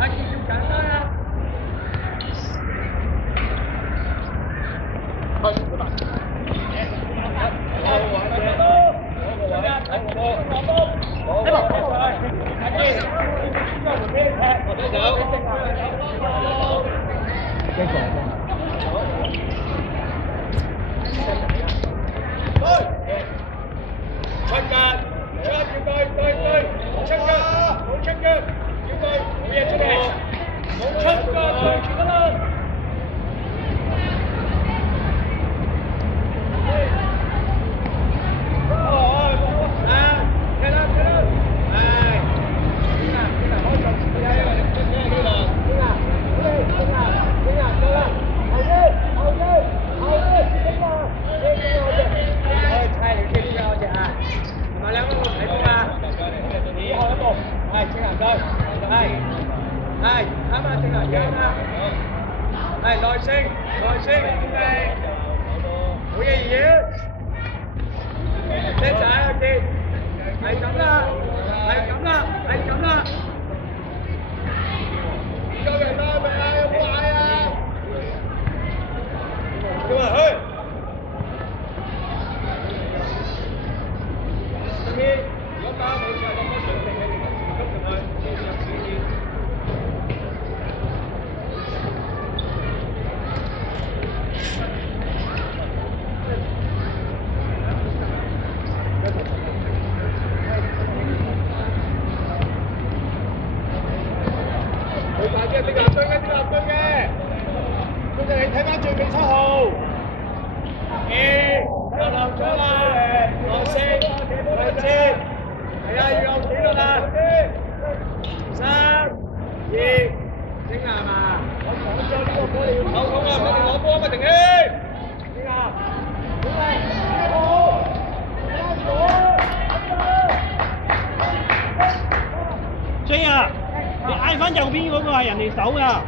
阿健要緊啦。J 啊，你嗌翻右邊嗰個係人哋手㗎。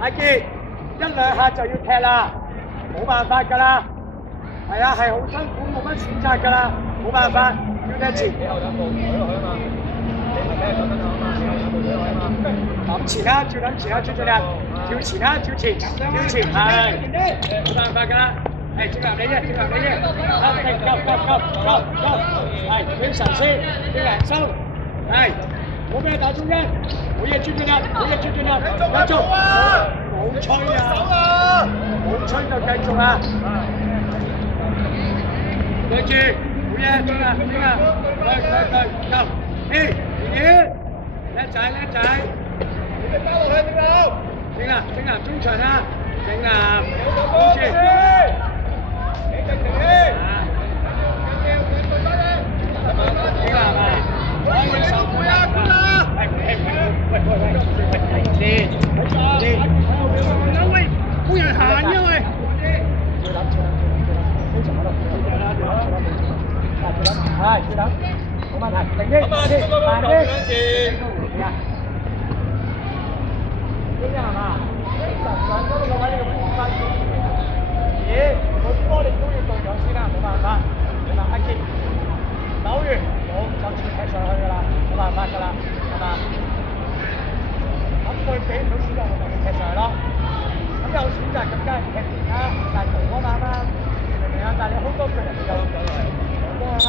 阿傑，一兩下就要踢啦，冇辦法㗎啦，係啊，係好辛苦，冇乜選擇㗎啦，冇辦法，要踢前。諗前啦，照諗前啦，最盡力，跳前啦，跳前，跳前，係，冇辦法㗎啦，係接納你嘅，接納你嘅，好，夠，係，轉神先，轉人收，係。冇咩打中間，冇嘢轉進入，繼續，冇吹啊，冇吹就繼續啊，對住，冇嘢，對啦，對，夠，嘿，叻仔，你哋包落去點樣？整啊，中場啊，整啊，好住，整啊，係。係調等，冇問題，定啲，慢啲，咁樣係嘛？上咗呢個位你要換翻轉，咦？好多你都要動咗先啦，冇辦法，係嘛？阿傑扭完冇就直接踢上去㗎啦，冇辦法㗎啦，係嘛？咁佢俾唔到選擇，我就要踢上去咯。咁有選擇咁梗係踢前啦，但係同嗰晚啦，明唔明啊？但係你好多腳人哋有好多啊嘛。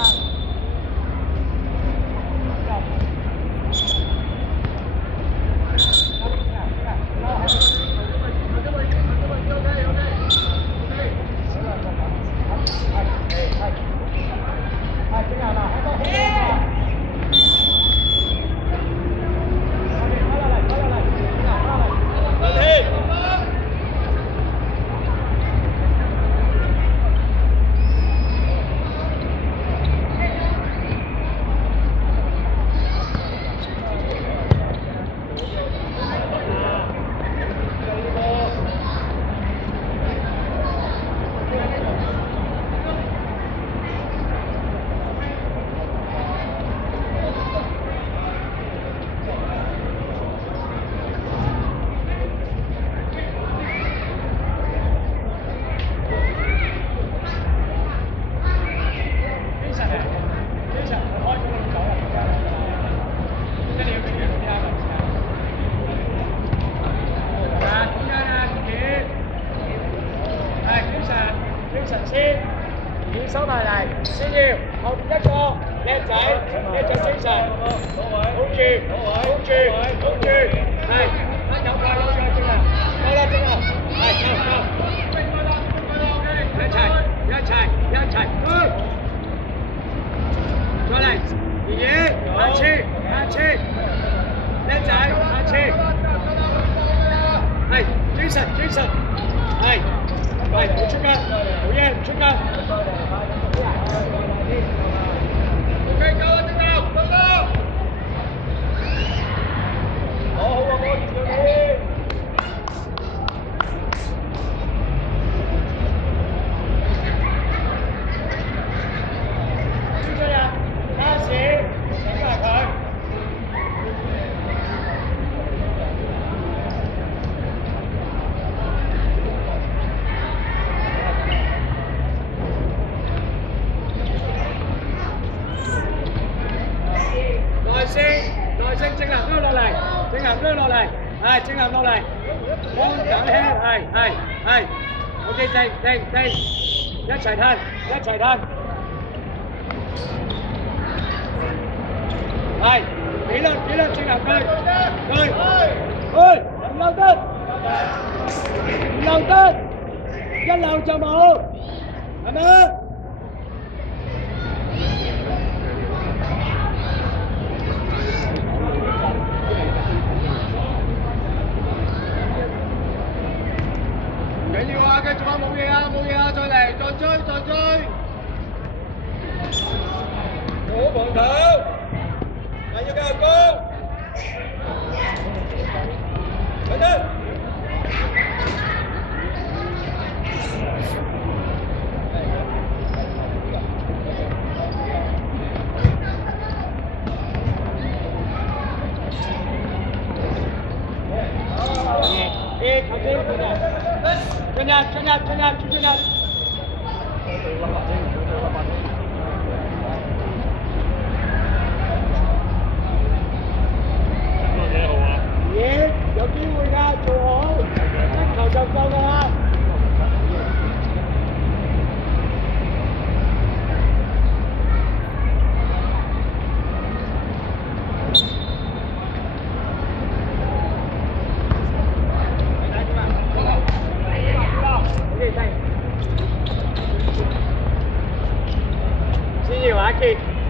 收埋嚟，先要後邊一個叻仔精神，hold住，係，有快有快精啊，夠啦精啊，係，夠，一齊，再嚟，爺爺，下次，叻仔，下次，係，精神，係。係，唔出㗎，好嘢，唔出㗎。OK，夠啦，夠。好啊，我完咗你。輸咗人，加時，整埋佢。耐性，正行攞落嚟，係正行落嚟，幫等輕，係，OK，定，一齊褪，係，幾粒正行對，唔漏得，一漏就冇，係咪？繼續冇嘢啊，再嚟，再追，好棒頭，但要繼續攻，等等，頭先專家。嘢有機會㗎，做好，一球就夠㗎啦。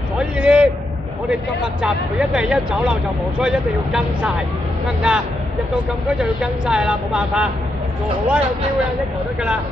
所以咧，我哋咁密集，佢一定係一走漏就冇，所以一定要跟晒，得唔得？入到禁區就要跟晒啦，冇辦法，做好啊，有機會啊，一球得㗎啦。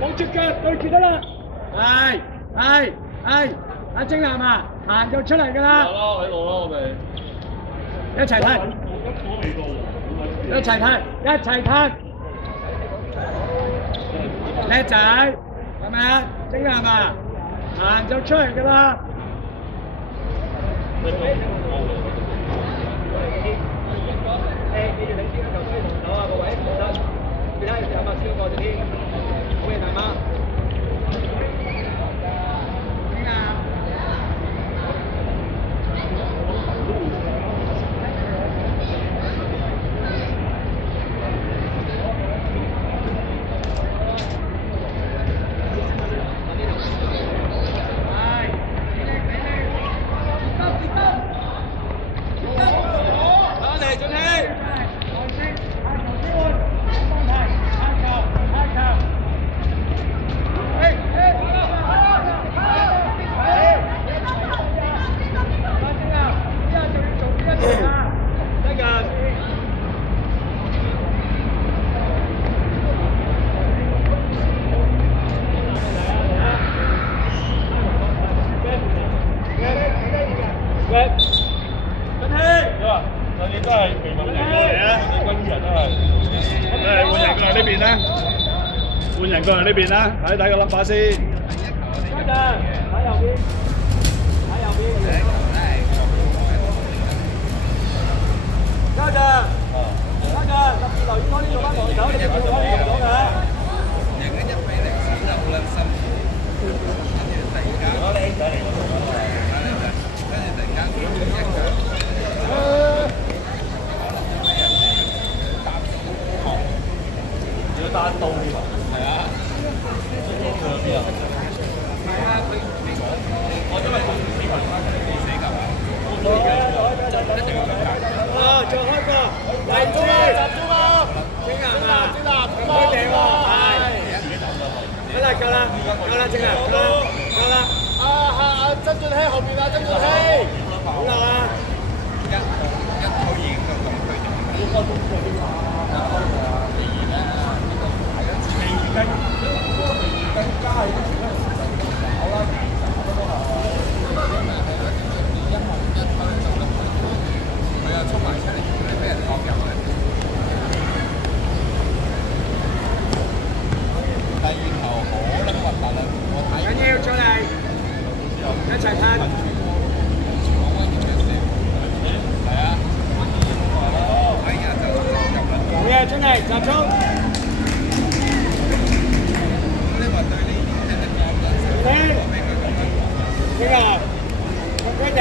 冇隻腳對住得啦。係，阿正南啊，行就出嚟㗎啦。喺度啦，我哋一齊睇，一齊睇，叻仔，係咪啊？正南啊，行就出嚟㗎啦。記住領先球推同手啊，各位放心，其他嘅時候咪燒過咗啲，好嘢大媽。換人過嚟呢邊啦，睇個 number 先。睇右邊，睇右邊。嘉俊，特別留意多啲做翻防守，你做翻防守㗎。我哋兄弟嚟要單刀添啊！係啊，我因為佢死球死球啊！再開個，圍住，集中啊！正南啊，唔開頂喎，係，夠啦，正南，夠啦，曾俊熙後邊啊，曾俊熙，好啦，一套已經夠咁佢哋。緊要出嚟，一齊睇。好嘢，出嚟集中。正啊，咁規定。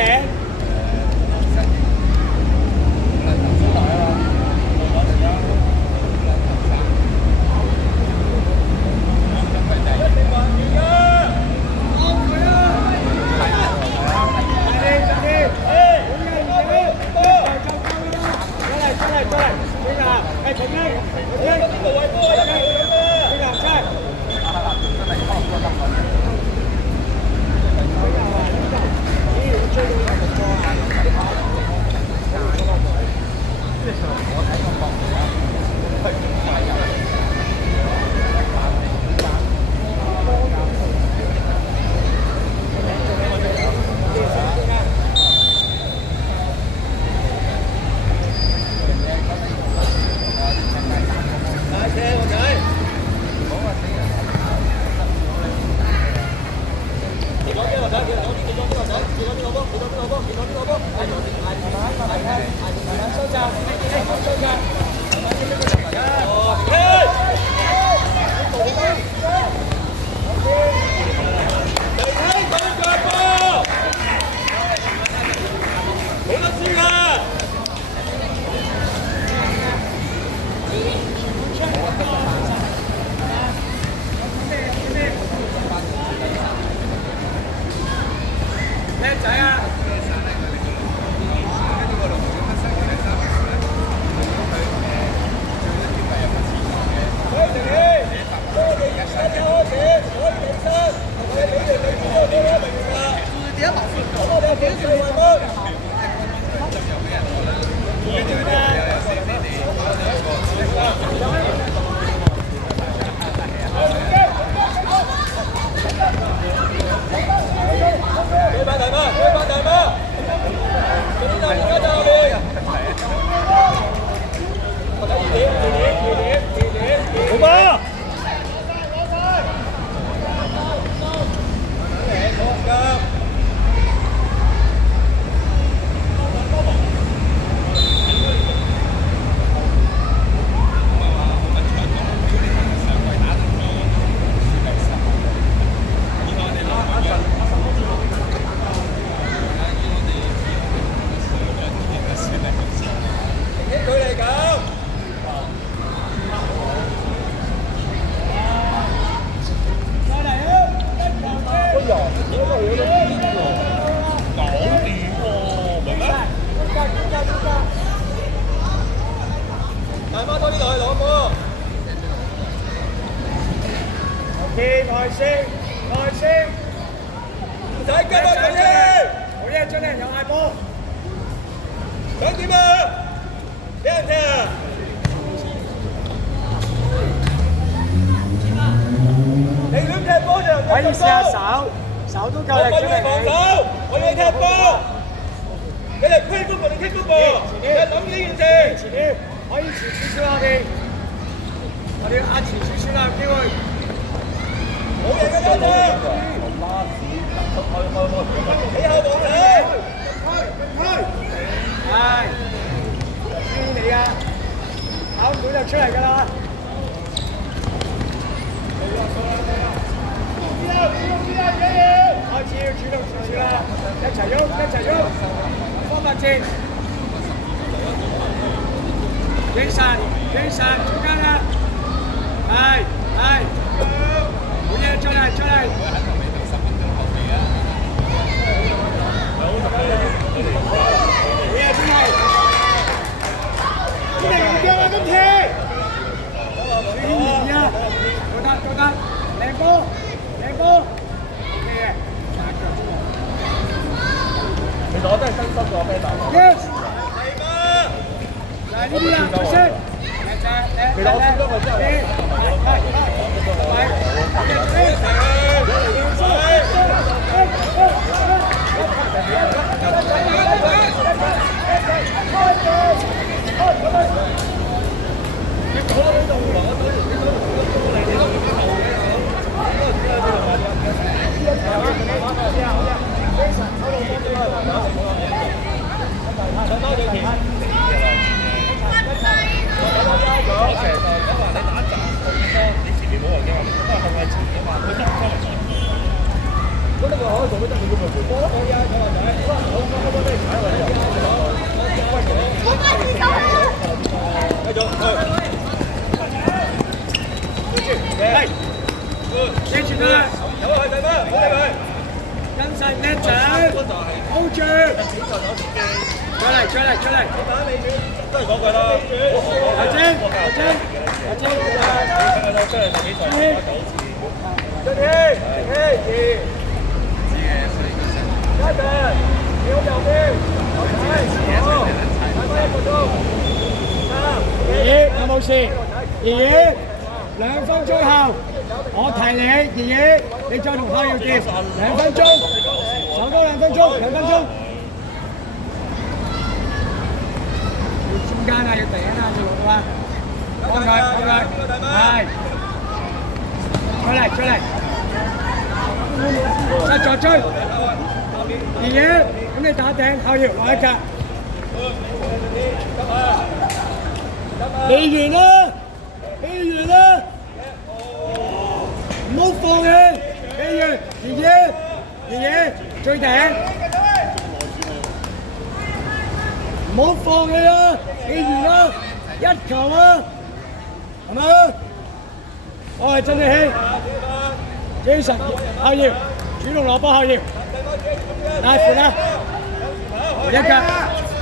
內線，內線，仔今日出嚟，好嘢，出嚟有嗌波，想點啊？俾人聽啊！你亂踢波就可以試下手都夠力出嚟。防守，我要踢波。你哋推高步定踢高步？你諗呢件事。前啲可以前少少後邊，我哋壓前少少啦，機會。冇嘢嘅家長。你後防守。係，知你啊，跑唔到就出嚟㗎啦。開始要主動少少啦，一齊喐，方法戰，精神，中間啦，係，好嘢，出嚟，好嘢，真係，唔驚啊，今次，注意啊，做得，靚波。其實我真係真心過啤酒。Yes。係嘛？嗱呢啲啦，出聲。其實我見到佢真係。出嚟！都係嗰句啦。阿晶，出氣，家陣，你好右邊，好，睇翻一個鐘。爺爺有冇事？爺爺2分鐘後，我提你，爺爺你再同校友見2分鐘，手多2分鐘，2分鐘。間啊，要頂啊，要落啊！幫佢，係，出嚟，實在追，爺爺，咁你打頂，後搖落一格，未完啦，唔好放棄，未完，爺爺，追頂。唔好放棄啦，記住啦，一球啊，係咪啊？我係振力氣，Jason後搖，主動攞波後搖，拉闊啦，一格，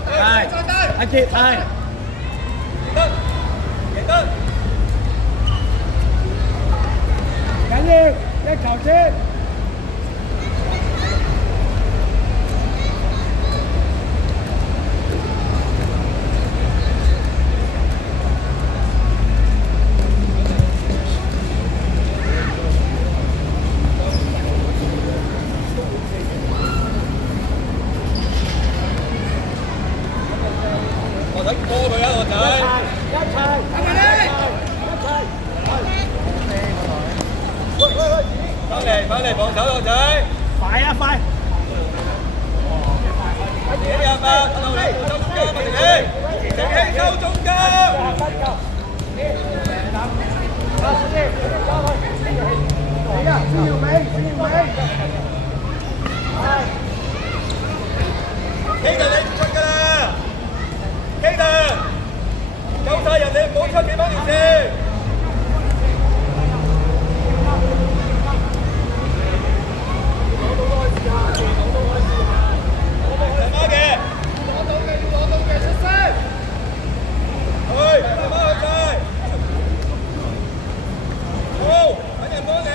係，阿傑係，緊要一球先。翻嚟防守個仔，快啊快！嘢入啊，收中間，停氣收中間。Kaden 你出㗎啦 ，Kaden，夠晒人你唔好出幾翻條線。好，等人幫你。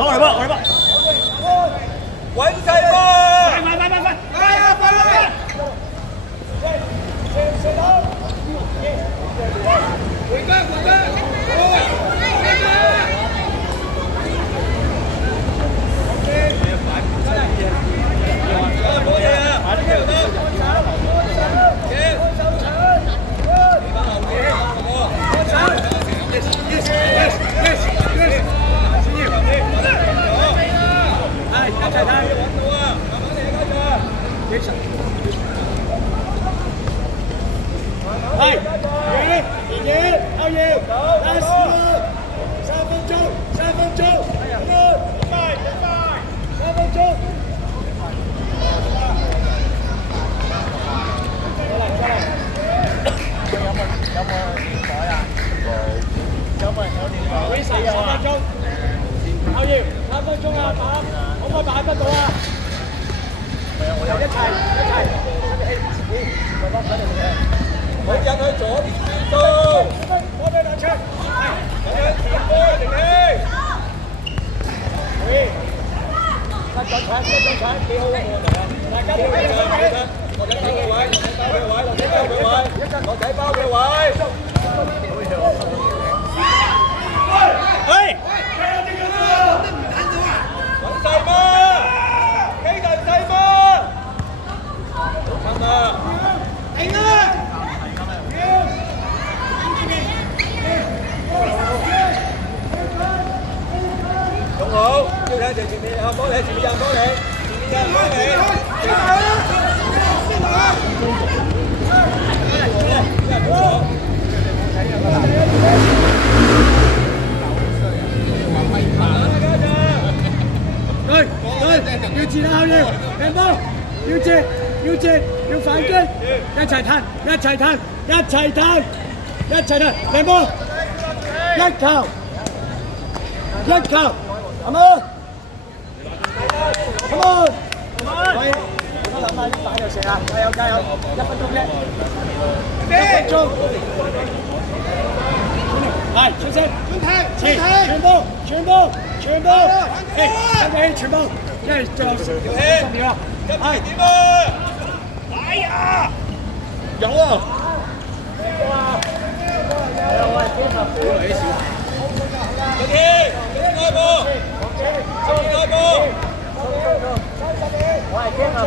好，我嚟幫，我嚟幫。揾細波！快！要截啊！靚波，要截，要反擊，一齊彈，靚波，一球，係咪？咁啊！喂，我諗下一打就射啊！加油！1分鐘啫，1分鐘。係，出聲，全部，全部，因為最後10秒啦。係點啊？哎呀！有啊！我係驚啊！